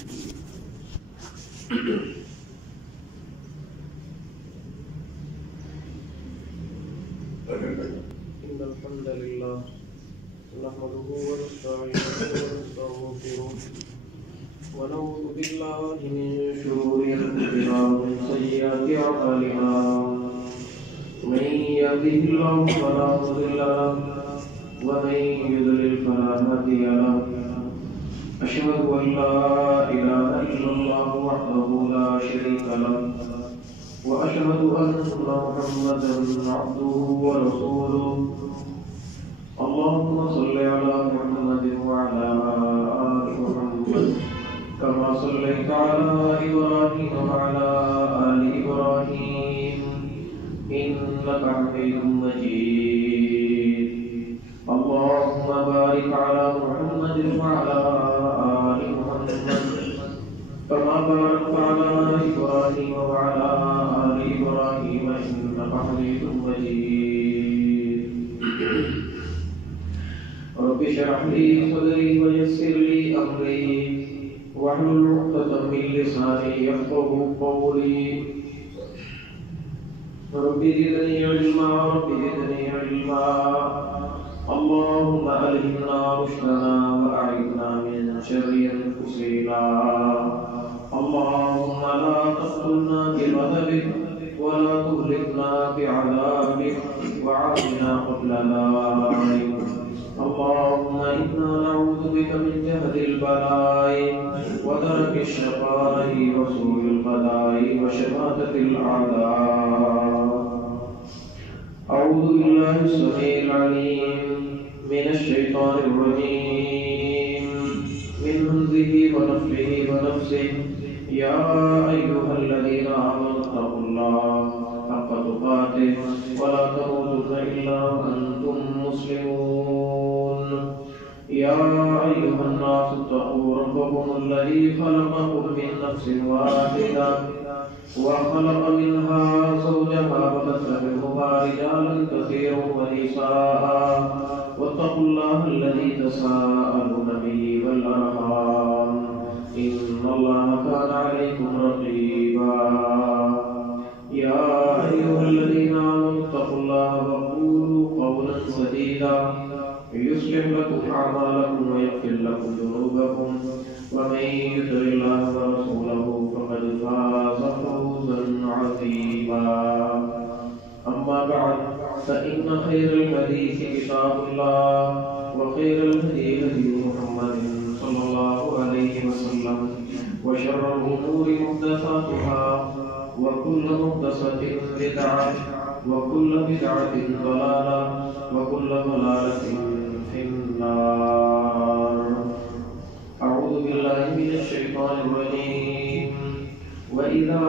إن الحمد لله نحمده ونستعينه ونستغفره ونعوذ بالله من شرور أنفسنا ومن سيئات أعمالنا من يهده الله فلا مضل له ومن يضلل فلا هادي له أشهد أن لا إله إلا الله وحده لا شريك له وأشهد أن محمدا عبده ورسوله اللهم صل على محمد وعلى آل محمد كما صليت على إبراهيم وعلى آل إبراهيم إنك حميد مجيد اللهم بارك على محمد وعلى آل محمد كما باركت على إبراهيم وعلى آل إبراهيم إنك حميد مجيد رب اشرح لي صدري ويسر لي أمري واحلل عقدة من لساني يفقهوا قولي رب زدني علما اللهم ألهمنا رشدنا وأعذنا من شر أنفسنا اللهم لا تقتلنا بغضبك ولا تهلكنا بعذابك وعافنا قبل ذلك اللهم إنا نعوذ بك من جهد البلاء ودرك الشقاء وسوء القضاء وشماتة الأعداء أعوذ بالله السميع العليم من الشيطان الرجيم من همزه ونفخه ونفسه يا أيها الذين آمنوا اتقوا الله حق تقاته ولا تموتن إلا وأنتم مسلمون يا أيها الناس اتقوا ربكم الذي خلقكم من نفس واحدة وخلق منها زوجها وبث منهما رجالا كثيرا ونساء واتقوا الله الذي تساءلون به والأرحام إن الله كان عليكم رقيبا يا أيها الذين آمنوا اتقوا الله وقولوا قولا سديدا يصلح لكم أعمالكم ويغفر لكم ذنوبكم ومن يطع الله ورسوله فقد فاز فوزا عظيما أما بعد فإن خير الحديث كتاب الله وخير الهدي هدي محمد صلى الله عليه وسلم وشر الأمور محدثاتها وكل محدثة بدعة وكل بدعة ضلالة وكل ضلالة في النار أعوذ بالله من الشيطان الرجيم وإذا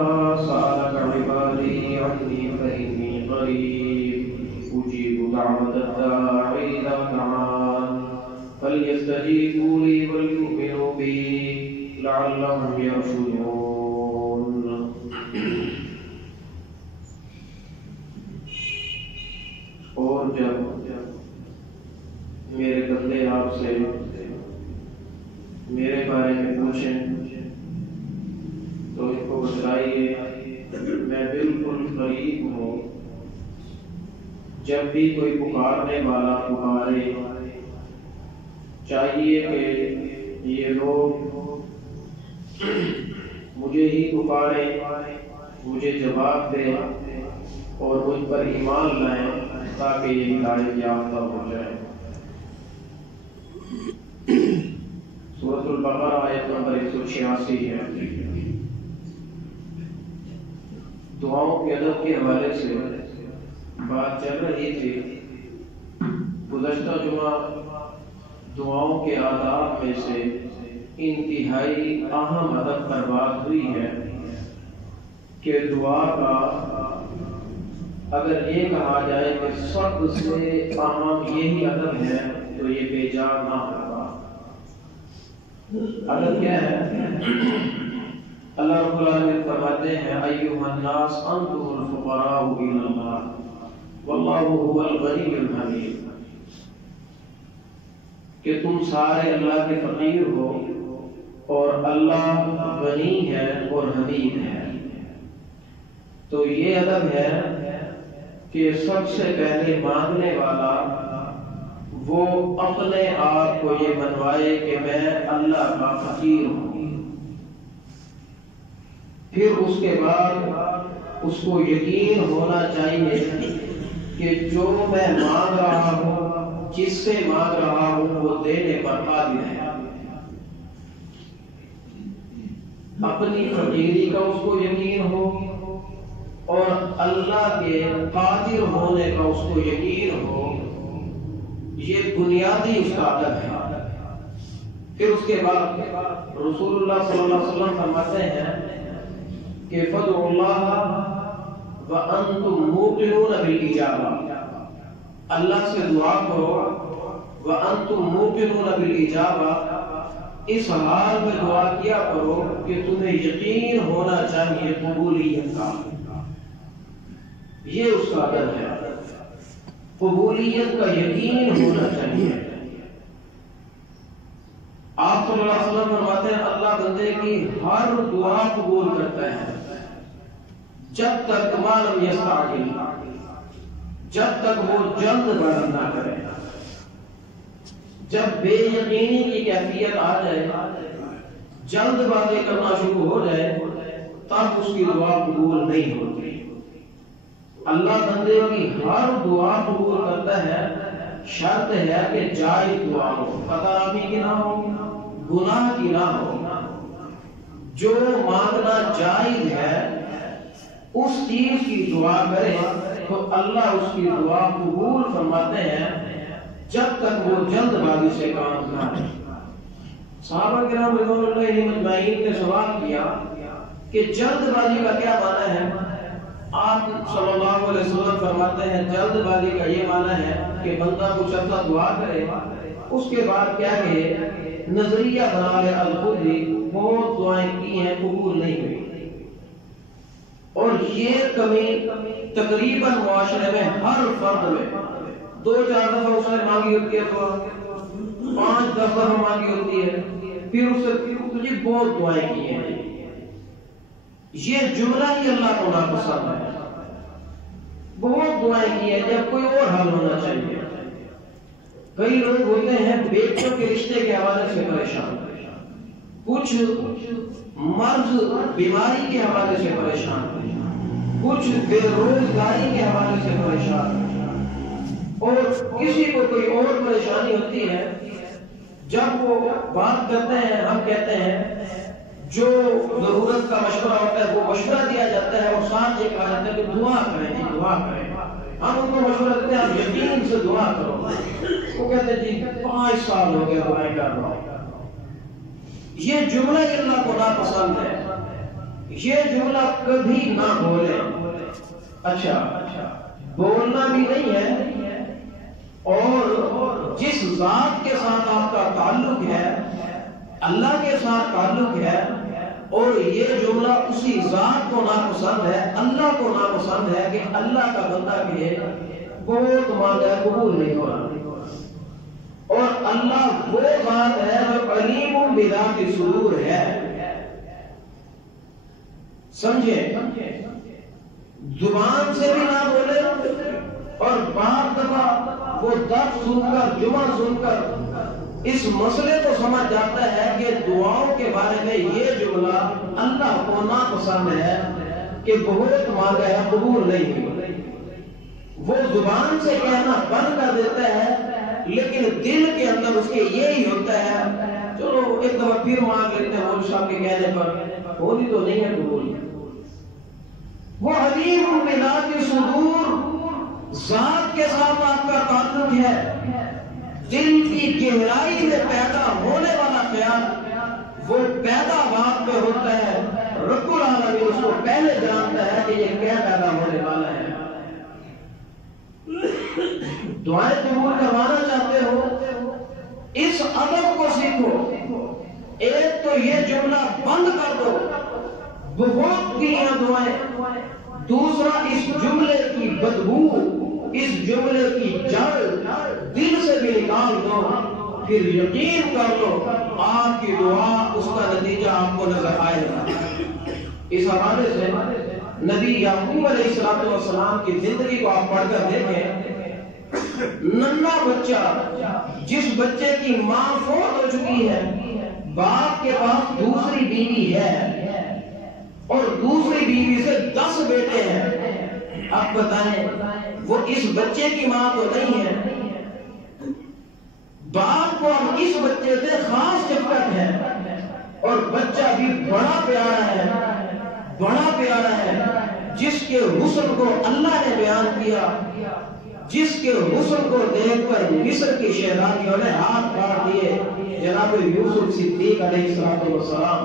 سألك عبادي عني فإني قريب أجيب دعوة الداع إذا دعان فليستجيبوا لي وليؤمنوا بي لعلهم يرشدون اور جب میرے بندے آپ سے میرے بارے میں پوچھیں تو ان کو بتلائیے میں بالکل قریب ہوں جب بھی کوئی پکارنے والا پکارے چاہیے کہ یہ لوگ مجھے ہی پکارے مجھے جواب دے اور مجھ پر ایمان لائیں تاکہ یہ ہدایت یافتہ ہو جائے۔ سورۃ البقرہ آیت نمبر 186 ہے۔ دعاؤں کے ادب کے حوالے سے بات چل رہی تھی۔ گزشتہ جمعہ دعاؤں کے آداب میں سے انتہائی اہم ادب پر بات ہوئی ہے کہ دعا کا اگر یہ کہا جائے کہ سب سے اہم یہی ادب ہے تو یہ بے جا نہ ہوگا۔ ادب کیا ہے؟ اللہ رب العالمین فرماتے ہیں ایھا الناس انتم الفقراء الی اللہ واللہ هو الغنی الحمید، کہ تم سارے اللہ کے فقیر ہو اور اللہ غنی ہے اور حمید ہے۔ تو یہ ادب ہے کہ سب سے پہلے مانگنے والا وہ اپنے آپ کو یہ منوائے کہ میں اللہ کا فقیر ہوں، پھر اس کے بعد اس کو یقین ہونا چاہیے کہ جو میں مانگ رہا ہوں، جس سے مانگ رہا ہوں، وہ دینے پر قادر ہے۔ اپنی فقیری کا اس کو یقین ہو اور اللہ کے قادر ہونے کا اس کو یقین ہو، یہ بنیادی اس کا ادب ہے۔ پھر اس کے بعد رسول اللہ صلی اللہ علیہ وسلم فرماتے ہیں کہ فادعوا اللہ وانتم موقنون بالاجابہ، اللہ سے دعا کرو وانتم موقنون بالاجابہ، اس حال میں دعا کیا کرو کہ تمہیں یقین ہونا چاہیے قبولیت کا۔ یہ اس کا ادب ہے، قبولیت کا یقین ہونا چاہیے۔ آپ صلی اللہ علیہ وسلم فرماتے ہیں اللہ بندے کی ہر دعا قبول کرتا ہے جب تک ما لم یستعجل، جب تک وہ جلد بازی نہ کرے۔ جب بے یقینی کی کیفیت آ جائے، جلد بازی کرنا شروع ہو جائے، تب اس کی دعا قبول نہیں ہوتی۔ اللہ بندے کی ہر دعا قبول کرتا ہے، شرط ہے کہ جائز دعا ہو، خطا کی نہ ہو، گناہ کی نہ ہو۔ جو مانگنا جائز ہے اس چیز کی دعا کرے تو اللہ اس کی دعا قبول فرماتے ہیں جب تک وہ جلد بازی سے کام نہ کرے۔ صحابہ کرام رضوان اللہ علیہم اجمعین نے سوال کیا کہ جلد بازی کا کیا معنی ہے؟ آپ صلی اللہ علیہ وسلم فرماتے ہیں جلد بازی کا یہ معنی ہے کہ بندہ کچھ عرصہ دعا کرے، اس کے بعد کیا کہے، نظریہ بنا لے الخودی، بہت دعائیں کی ہیں قبول نہیں ہوئی۔ اور یہ کمی تقریباً معاشرے میں ہر فرد میں 2-4 دفعہ اس نے مانگی ہوتی ہے، دعا 5-10 دفعہ مانگی ہوتی ہے، پھر اس سے تجھے بہت دعائیں کی ہیں۔ یہ جملہ ہی اللہ کو ناپسند ہے۔ بہت دعائیں کی ہیں جب کوئی اور حل ہونا چاہیے۔ کئی لوگ ہوتے ہیں بیٹوں کے رشتے کے حوالے سے پریشان، کچھ مرض بیماری کے حوالے سے پریشان، کچھ بے روزگاری کے حوالے سے پریشان، اور کسی کو کوئی اور پریشانی ہوتی ہے۔ جب وہ بات کرتے ہیں، ہم کہتے ہیں جو ضرورت کا مشورہ ہوتا ہے وہ مشورہ دیا جاتا ہے، اور ساتھ یہ کہا جاتا ہے کہ دعا کریں جی، دعا کریں۔ ہم ان کو مشورہ دیتے ہیں آپ یقین سے دعا کرو، وہ کہتے ہیں جی 5 سال ہو گیا دعائیں کر رہا ہوں۔ یہ جملہ اللہ کو ناپسند ہے، یہ جملہ کبھی نہ بولے۔ اچھا بولنا بھی نہیں ہے، اور جس ذات کے ساتھ آپ کا تعلق ہے، اللہ کے ساتھ تعلق ہے، اور یہ جملہ اسی ذات کو ناپسند ہے، اللہ کو ناپسند ہے کہ اللہ کا بندہ کہے بہت مانگا قبول نہیں ہو رہا۔ اور اللہ وہ ذات ہے جو علیم بذات الصدور ہے، سمجھے؟ زبان سے بھی نہ بولے، اور بعض دفعہ وہ درس سن کر، جمعہ سن کر اس مسئلے کو سمجھ جاتا ہے کہ دعاؤں کے بارے میں یہ جملہ اللہ کو ناپسند ہے کہ بہت مانگا ہے قبول نہیں ہوئی۔ وہ زبان سے کہنا بند کر دیتا ہے، لیکن دل کے اندر اس کے یہی ہوتا ہے چلو ایک دفعہ پھر مانگ لیتے ہیں مولوی صاحب کے کہنے پر، ہوتی تو نہیں ہے قبول۔ وہ علیم بذات الصدور، ذات کے ساتھ آپ کا تعلق ہے، دل کی گہرائی میں پیدا ہونے والا خیال وہ پیدا بات پہ ہوتا ہے، رب العالمین اس کو پہلے جانتا ہے کہ یہ کیا پیدا ہونے والا ہے۔ دعائیں قبول کروانا چاہتے ہو، اس ادب کو سیکھو۔ ایک تو یہ جملہ بند کر دو، بہت کی دعائیں۔ دوسرا اس جملے کی بدبو، اس جملے کی جڑ دل سے بھی نکال دو، پھر یقین کر لو آپ کی دعا اس کا نتیجہ آپ کو نظر آئے گا۔ اس حوالے سے نبی یعقوب علیہ السلام کی زندگی کو آپ پڑھ کر دیکھیں، ننھا بچہ، جس بچے کی ماں فوت ہو چکی ہے، باپ کے پاس دوسری بیوی ہے اور دوسری بیوی سے 10 بیٹے ہیں، اب بتائیں وہ اس بچے کی ماں تو نہیں ہے۔ باپ کو اب اس بچے سے خاص شفقت ہے اور بچہ بھی بڑا پیارا ہے، بڑا پیارا ہے، جس کے حسن کو اللہ نے بیان کیا، جس کے حسن کو دیکھ کر مصر کی شہزادیوں نے ہاتھ کاٹ دیے، جناب یوسف صدیق علیہ السلام۔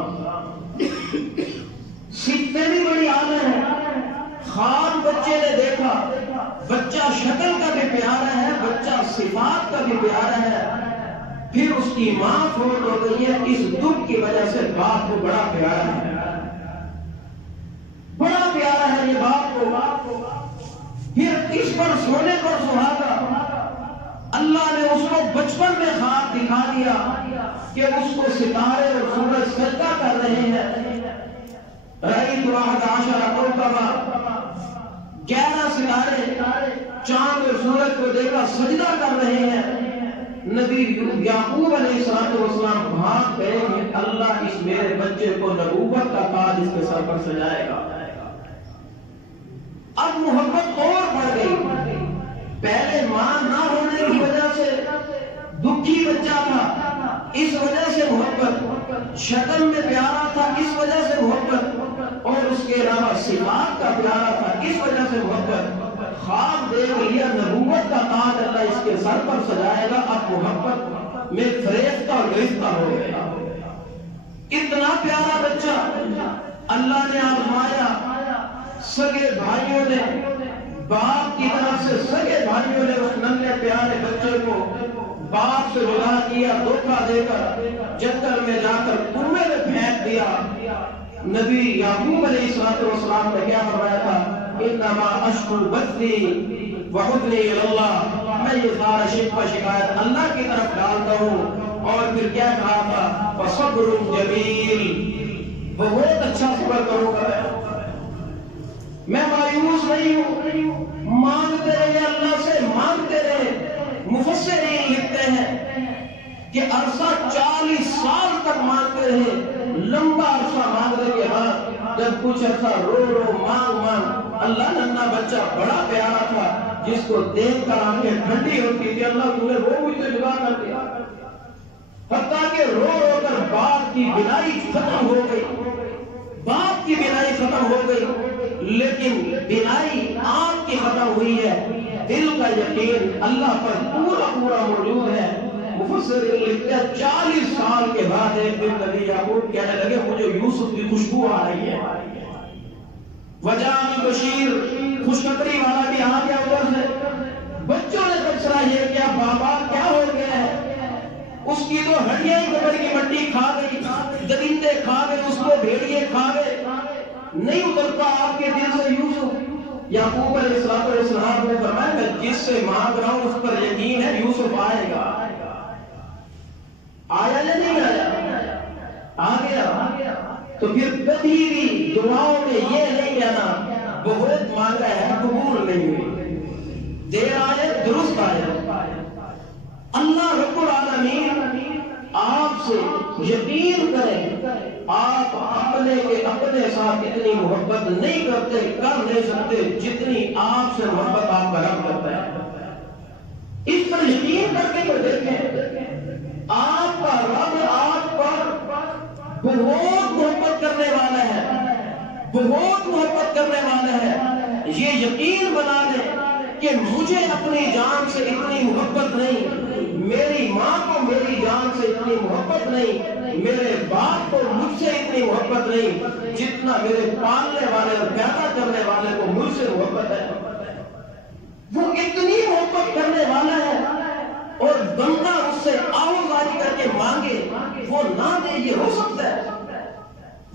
سیکھنے بھی بڑی آنا ہے، خواب بچے نے دیکھا، بچہ شکل کا بھی پیارا ہے، بچہ صفات کا بھی پیارا ہے، پھر اس کی ماں فوت ہو گئی ہے، اس دکھ کی وجہ سے باپ کو بڑا پیارا ہے، بڑا پیارا ہے یہ باپ کو، پھر اس پر سونے پر سہاگا، اللہ نے اس کو بچپن میں خواب دکھا دیا کہ اس کو ستارے اور سورج سجدہ کر رہے ہیں، رأیت 11 کوكبا، 11 ستارے چاند اور سورج کو دیکھا سجدہ کر رہے ہیں۔ نبی یعقوب علیہ السلام بھاگ گئے کہ اللہ اس میرے بچے کو نبوت کا تاج اس کے سر پر سجائے گا۔ اب محبت اور بڑھ گئی، پہلے ماں نہ ہونے کی وجہ سے دکھی بچہ تھا، اس وجہ سے محبت، شکل میں پیارا تھا اس وجہ سے محبت، اور اس کے علاوہ صفات کا پیارا تھا اس وجہ سے محبت، خواب دیکھ لیا نبوت کا تاج اللہ اس کے سر پر سجائے گا، اب محبت میں فریفتہ اور گرفتہ ہو گیا۔ اتنا پیارا بچہ اللہ نے آزمایا، سگے بھائیوں نے، باپ کی طرف سے سگے بھائیوں نے اس ننھے پیارے بچے کو باپ سے جدا کیا، دھوکہ دے کر جنگل میں جا کر کنویں میں پھینک دیا۔ نبی یعقوب علیہ السلام نے کیا فرمایا تھا؟ انما اشکو بثی وحزنی الی اللہ، میں یہ سارا شکوہ شکایت اللہ کی طرف ڈالتا ہوں، اور پھر کیا کہا تھا؟ فصبر جمیل، بہت اچھا صبر کروں گا، میں مایوس نہیں ہوں، مانگتے رہے اللہ سے، مانگتے رہے۔ مفسرین لکھتے ہیں کہ عرصہ 40 سال تک مانگتے رہے، لمبا عرصہ مانگ رہے کہ ہاں، جب کچھ عرصہ رو رو مانگ مانگ، اللہ ننھا بچہ بڑا پیارا تھا، جس کو دیکھ کر آنکھیں ٹھنڈی ہوتی تھی، اللہ تم نے وہ مجھ سے جدا کر دیا، حتیٰ کہ رو رو کر باپ کی بینائی ختم ہو گئی، باپ کی بینائی ختم ہو گئی، لیکن بینائی آنکھ کی ختم ہوئی ہے، دل کا یقین اللہ پر پورا پورا موجود ہے۔ مفسرین لکھتے ہیں 40 سال کے بعد ایک دن نبی یعقوب کہنے لگے مجھے یوسف کی خوشبو آ رہی ہے، وجاء بشیر، خوشخبری والا بھی آ گیا ادھر سے، بچوں نے تبصرہ یہ کیا بابا کیا ہو گیا ہے؟ اس کی تو ہڈیاں ہی قبر کی مٹی کھا گئی، درندے کھا گئے، اس کو بھیڑیے کھا گئے، نہیں اترتا آپ کے دل سے یوسف۔ یعقوب علیہ السلام نے فرمایا میں جس سے مانگ رہا ہوں اس پر یقین ہے یوسف آئے گا۔ آیا یا نہیں آیا؟ آ گیا۔ تو پھر کبھی بھی دعاؤں میں یہ نہیں کہنا بہت مانگا ہے قبول نہیں ہوئی، دیر آئے درست آئے۔ اللہ رب العالمین آپ سے یقین کریں، آپ اپنے ساتھ اتنی محبت نہیں کرتے، کر نہیں سکتے جتنی آپ سے محبت آپ کا رب کرتا ہے۔ اس پر یقین کر کے تو دیکھیں، آپ کا رب آپ پر بہت محبت کرنے والا ہے، بہت محبت کرنے والا ہے۔ یہ یقین بنا لیں کہ مجھے اپنی جان سے اتنی محبت نہیں، میری ماں کو میری جان سے اتنی محبت نہیں، میرے باپ کو مجھ سے اتنی محبت نہیں جتنا میرے پالنے والے اور پیدا کرنے والے کو مجھ سے محبت ہے۔ وہ اتنی محبت کرنے والا ہے، اور بندہ اس سے آہوازی کر کے مانگے وہ نہ دے، یہ ہو سکتا ہے؟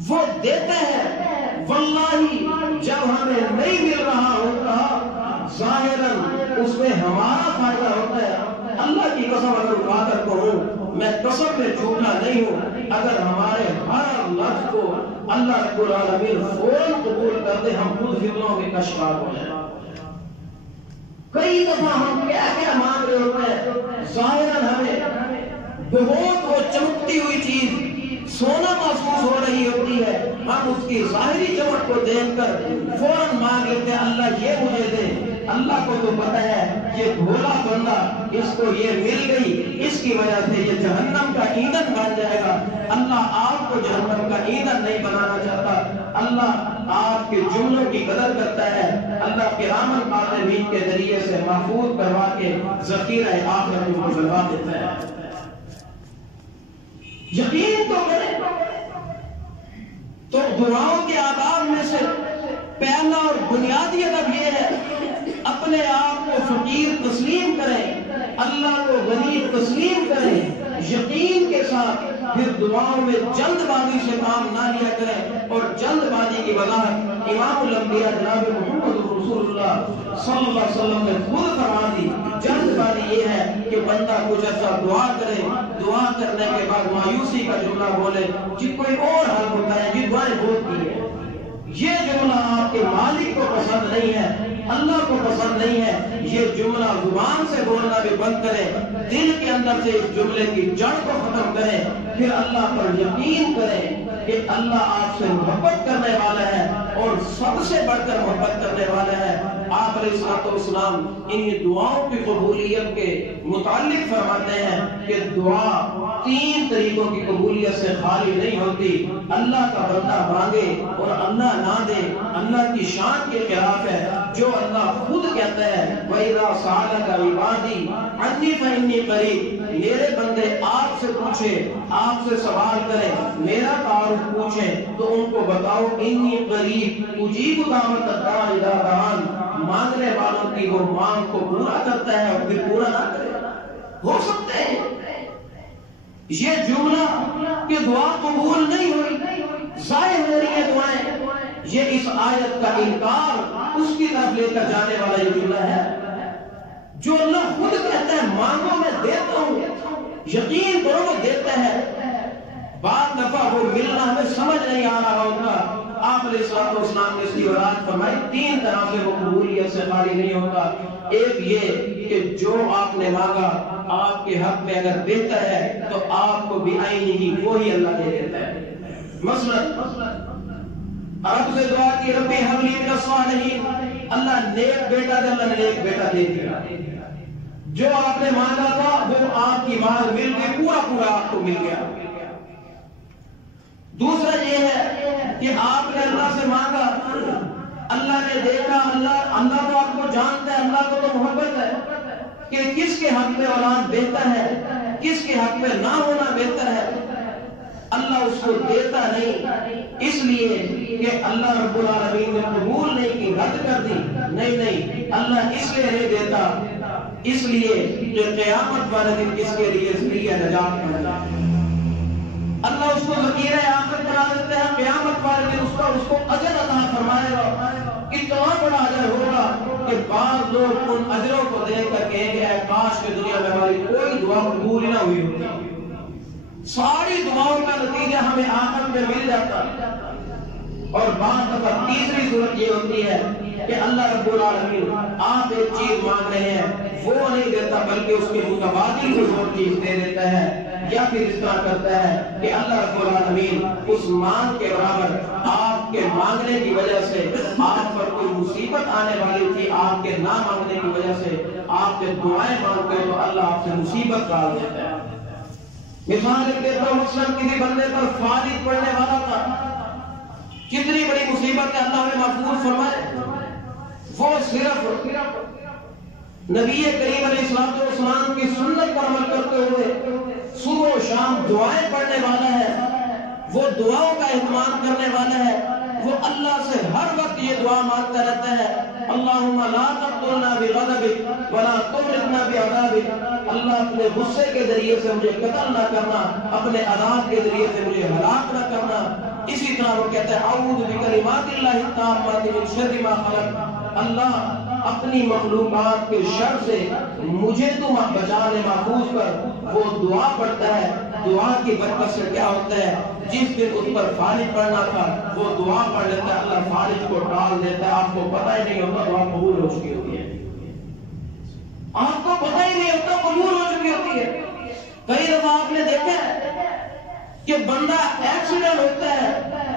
وہ دیتا ہے، واللہ جب ہمیں نہیں مل رہا ہوتا ظاہراً اس میں ہمارا فائدہ ہوتا ہے۔ اللہ کی قسم اگر اٹھا کر کہوں، میں قسم میں جھوٹا نہیں ہوں، اگر ہمارے بات کو اللہ رب العالمین فوراً قبول کر دے، ہم خود فتنوں کے کشفار ہو جائیں۔ کئی دفعہ ہم کیا کیا مانگ رہے ہوتے ہیں، ظاہراً ہمیں بہت وہ چمکتی ہوئی چیز سونا محسوس ہو رہی ہوتی ہے، ہم اس کی ظاہری چمک کو دیکھ کر فوراً مانگ لیتے ہیں اللہ یہ مجھے دے۔ اللہ کو تو پتہ ہے یہ بھولا بندہ، اس کو یہ مل گئی، اس کی وجہ سے یہ جہنم کا ایندھن بن جائے گا۔ اللہ آپ کو جہنم کا ایندھن نہیں بنانا چاہتا، اللہ آپ کے جملوں کی قدر کرتا ہے، اللہ کرامن کاتبین کے ذریعے سے محفوظ کروا کے ذخیرہ آخرت کو بلوا دیتا ہے۔ یقین تو کریں۔ تو دعاؤں کے آداب میں سے پہلا اور بنیادی ادب یہ ہے اپنے آپ کو فقیر تسلیم کریں، اللہ کو غنی تسلیم کریں، یقین کے ساتھ پھر دعاؤں میں جلد بازی سے کام نہ لیا کریں۔ اور جلد بازی کی وضاحت امام الانبیاء جناب محمد رسول اللہ صلی اللہ علیہ وسلم نے خود فرما دی۔ جلد بازی یہ ہے کہ بندہ کچھ ایسا دعا کرے، دعا کرنے کے بعد مایوسی کا جملہ بولے جی کوئی اور حل ہوتا ہے، یہ دعائیں بہت کی ہے، یہ جملہ آپ کے مالک کو پسند نہیں ہے، اللہ کو پسند نہیں ہے۔ یہ جملہ زبان سے بولنا بھی بند کریں، دل کے اندر سے اس جملے کی جڑ کو ختم کریں، پھر اللہ پر یقین کریں کہ اللہ آپ سے محبت کرنے والا ہے اور سب سے بڑھ کر محبت کرنے والا ہے۔ آپ علیہ الصلوۃ والسلام ان دعاؤں کی قبولیت کے متعلق فرماتے ہیں کہ دعا 3 طریقوں کی قبولیت سے خالی نہیں ہوتی۔ اللہ کا بندہ مانگے اور اللہ نہ دے، اللہ کی شان کے خلاف ہے۔ جو اللہ خود کہتا ہے وَإِذَا سَأَلَكَ عِبَادِي عَنِّي فَإِنِّي قَرِيبٌ، میرے بندے آپ سے پوچھے، آپ سے سوال کریں، میرا تعارف پوچھیں تو ان کو بتاؤ انی قریب اجیب دعوت الداعی اذا دعان، مانگنے والوں کی وہ مانگ کو پورا کرتا ہے اور پھر پورا نہ کرے۔ ہو سکتے ہیں یہ جملہ کہ دعا قبول نہیں ہوئی، ضائع ہو رہی ہے دعائیں، یہ اس آیت کا انکار اس کی طرف لے کر جانے والا یہ جملہ ہے جو اللہ خود کہتا ہے مانگو میں دیتا ہوں، یقین کرو وہ دیتا ہے۔ بعض دفعہ وہ ملنا ہمیں سمجھ نہیں آ رہا ہوتا، آپ علیہ الصلوۃ والسلام نے اس کی وضاحت فرمائی 3 طرح سے وہ قبولیت سے خالی نہیں ہوتا۔ ایک یہ کہ جو آپ نے مانگا آپ کے حق میں اگر بہتر ہے تو آپ کو بعینہ ہی وہی اللہ دے دیتا ہے۔ مثلا رب سے دعا کی ربی حب لی من الصالحین، اللہ نیک بیٹا دے، اللہ نے نیک بیٹا دے دیا۔ جو آپ نے مانگا تھا وہ آپ کی مانگ مل گئی، پورا پورا آپ کو مل گیا۔ دوسرا یہ ہے کہ آپ نے اللہ سے مانگا، اللہ نے دیکھا، اللہ تو آپ کو جانتا ہے، اللہ کو تو محبت ہے کہ کس کے حق میں اولاد بہتر ہے، کس کے حق میں نہ ہونا بہتر ہے، اللہ اس کو دیتا نہیں اس لیے کہ اللہ رب العالمین نے قبول نہیں کی، رد کر دی، نہیں، اللہ اس لیے نہیں دیتا اس لیے کہ قیامت والے دن اس کے لیے ذریعہ نجات بن جائے۔ اللہ اس کو ذخیرہ آخرت بنا دیتے ہیں، قیامت والے دن اس کو اجر عطا فرمائے گا، اتنا بڑا اجر ہوگا کہ بعض لوگ ان اجروں کو دیکھ کر کہیں گے اے کاش کہ دنیا میں ہماری کوئی دعا قبول نہ ہوئی ہوتی، ساری دعاؤں کا نتیجہ ہمیں آخرت میں مل جاتا۔ اور بعض دفعہ تیسری صورت یہ ہوتی ہے کہ اللہ رب العالمین آپ ایک چیز مانگ رہے ہیں وہ نہیں دیتا بلکہ اس کے متبادل کوئی اور چیز دے دیتا ہے، یا پھر اس طرح کرتا ہے کہ اللہ رب العالمین اس مانگ کے برابر آپ کے مانگنے کی وجہ سے آپ پر کوئی مصیبت آنے والی تھی، آپ کے نہ مانگنے کی وجہ سے آپ کے دعائیں مانگتے تو اللہ آپ سے مصیبت ڈال دیتا ہے۔ مثال دیتا ہوں، مثلاً کسی بندے پر فالج پڑنے والا تھا، کتنی بڑی مصیبت ہے اللہ نے محفوظ فرمائے، وہ صرف نبی کریم علیہ الصلوۃ والسلام کی سنت پر عمل کرتے ہوئے صبح و شام دعائیں پڑھنے والا ہے، وہ دعاؤں کا اہتمام کرنے والا ہے، وہ اللہ سے ہر وقت یہ دعا مانگتا رہتا ہے اللہم لا تقتلنا بغضبک ولا تمرضنا بعذابک، اللہ اپنے غصے کے ذریعے سے مجھے قتل نہ کرنا، اپنے عذاب کے ذریعے سے مجھے ہلاک نہ کرنا۔ اسی طرح وہ کہتا ہے اعوذ بکلمات اللہ التامات من شر ما خلق، اللہ اپنی مخلوقات کے شر سے مجھے تو بچانے محفوظ کر۔ وہ دعا پڑھتا ہے، دعا کی برکت سے کیا ہوتا ہے جس دن اس پر فارغ پڑنا تھا وہ دعا پڑھ لیتا ہے، اللہ فارغ کو ٹال دیتا ہے، آپ کو پتہ ہی نہیں ہوتا دعا قبول ہو چکی ہوتی ہے، آپ کو پتہ ہی نہیں ہوتا قبول ہو چکی ہوتی ہے۔ کئی دفعہ آپ نے دیکھا ہے کہ بندہ ایکسیڈنٹ ہوتا ہے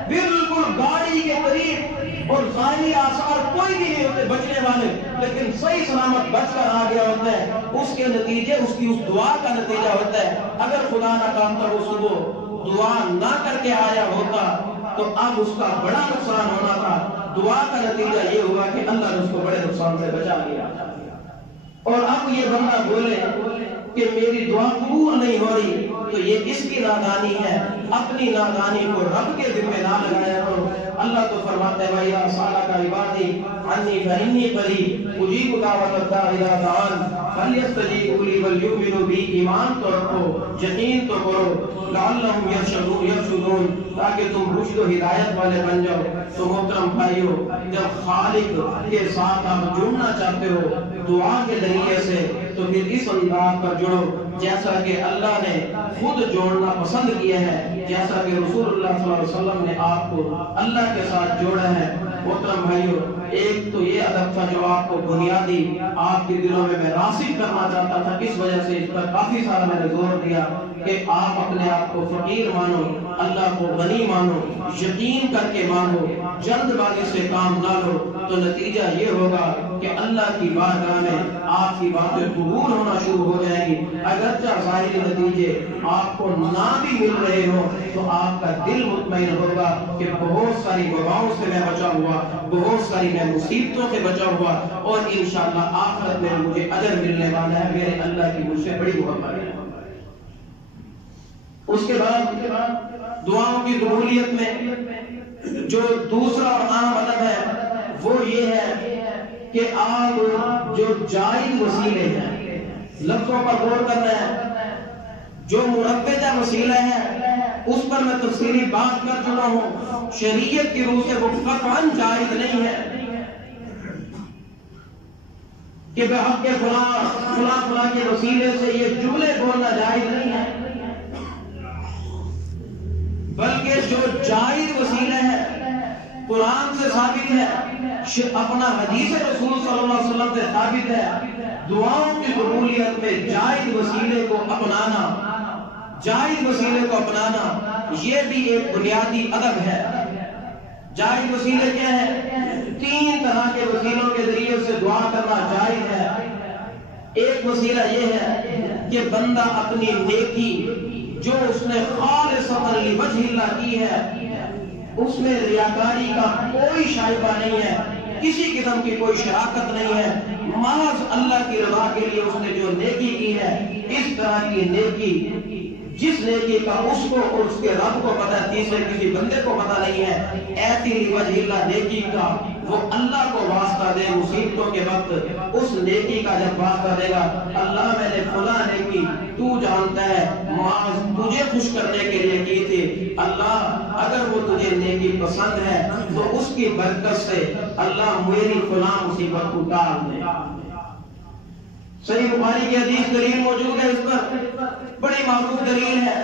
بالکل گاڑی کے قریب اور ظاہری آثار کوئی بھی نہیں ہوتے بچنے والے، لیکن صحیح سلامت بچ کر آ گیا ہوتا ہے، اس کے نتیجے اس کی اس دعا کا نتیجہ ہوتا ہے۔ اگر خدا نہ خواستہ وہ صبح دعا نہ کر کے آیا ہوتا تو اب اس کا بڑا نقصان ہونا تھا۔ دعا کا نتیجہ یہ ہوا کہ اللہ نے اس کو بڑے نقصان سے بچا لیا۔ اور اب یہ بندہ بولے کہ میری دعا قبول نہیں ہو رہی تو یہ اس کی نادانی ہے، اپنی نادانی کو رب کے ذمہ نہ لگایا کرو۔ اللہ تو فرماتا ہے وَإِذَا سَأَلَكَ عِبَادِي عَنِّي فَإِنِّي قَرِيبٌ أُجِيبُ دَعْوَةَ الدَّاعِ إِذَا دَعَانِ فَلْيَسْتَجِيبُوا لِي وَلْيُؤْمِنُوا بِي۔ ایمان تو رکھو، یقین تو کرو، لَعَلَّهُمْ يَرْشُدُونَ، تاکہ تم رشد و ہدایت والے بن جاؤ۔ تو محترم بھائیو، جب خالق کے ساتھ آپ جڑنا چاہتے ہو دعا کے ذریعے سے تو پھر اس انداز پر جڑو جیسا کہ اللہ نے خود جوڑنا پسند کیا ہے، جیسا کہ رسول اللہ صلی اللہ علیہ وسلم نے آپ کو اللہ کے ساتھ جوڑا ہے۔ محترم بھائیو، ایک تو یہ ادب تھا جو آپ کو بنیادی آپ کے دلوں میں راسخ کرنا چاہتا تھا، اس وجہ سے اس پر کافی سارا میں نے زور دیا کہ آپ اپنے آپ کو فقیر مانو، اللہ کو غنی مانو، یقین کر کے مانو، جلد بازی سے کام نہ لو، تو نتیجہ یہ ہوگا کہ اللہ کی بارگاہ میں آپ کی باتیں قبول ہونا شروع ہو جائیں گی۔ اگرچہ ظاہری نتیجے آپ کو نہ بھی مل رہے ہو تو آپ کا دل مطمئن ہوگا کہ بہت ساری وباؤں سے میں بچا ہوا، بہت ساری میں مصیبتوں سے بچا ہوا، اور انشاءاللہ آخرت میں مجھے اجر ملنے والا ہے، میرے اللہ کی مجھ سے بڑی محبت ہے۔ اس کے بعد دعاؤں کی قبولیت میں جو دوسرا اور عام ادب ہے وہ یہ ہے کہ آپ جو جائز وسیلے ہیں، لفظوں پر غور کرنا ہے، جو مربجہ وسیلہ ہے اس پر میں تفصیلی بات کر چکا ہوں، شریعت کی روح سے وہ قطعاً جائز نہیں ہے کہ بحق کے فلاں کے وسیلے سے یہ جملے بولنا جائز نہیں ہے، بلکہ جو جائز وسیلہ ہے قرآن سے ثابت ہے، اپنا حدیث رسول صلی اللہ علیہ وسلم سے ثابت ہے، دعاؤں کی قبولیت میں جائز وسیلے کو اپنانا، جائز وسیلے کو اپنانا یہ بھی ایک بنیادی ادب ہے۔ جائز وسیلے کیا ہے؟ 3 طرح کے وسیلوں کے ذریعے سے دعا کرنا جائز ہے۔ ایک وسیلہ یہ ہے کہ بندہ اپنی نیکی جو اس نے خالصۃ لوجہ اللہ کی ہے، اس میں ریاکاری کا کوئی شائبہ نہیں ہے، کسی قسم کی کوئی شراکت نہیں ہے، محض اللہ کی رضا کے لیے اس نے جو نیکی کی ہے، اس طرح کی نیکی جس نیکی کا اس کو اور اس کے رب کو پتہ ہے، تیسرے کسی بندے کو پتہ نہیں ہے، ایسی لوجہ اللہ نیکی کا وہ اللہ کو واسطہ دے مصیبتوں کے وقت، اس نیکی کا جب واسطہ دے گا، اللہ میں نے فلاں نیکی تو جانتا ہے محض تجھے خوش کرنے کے لیے کی تھی، اللہ اگر وہ تجھے نیکی پسند ہے تو اس کی برکت سے اللہ میری فلاں مصیبت کو ٹال دے۔ صحیح بخاری کی حدیث دلیل موجود ہے، اس پر بڑی معروف دلیل ہے،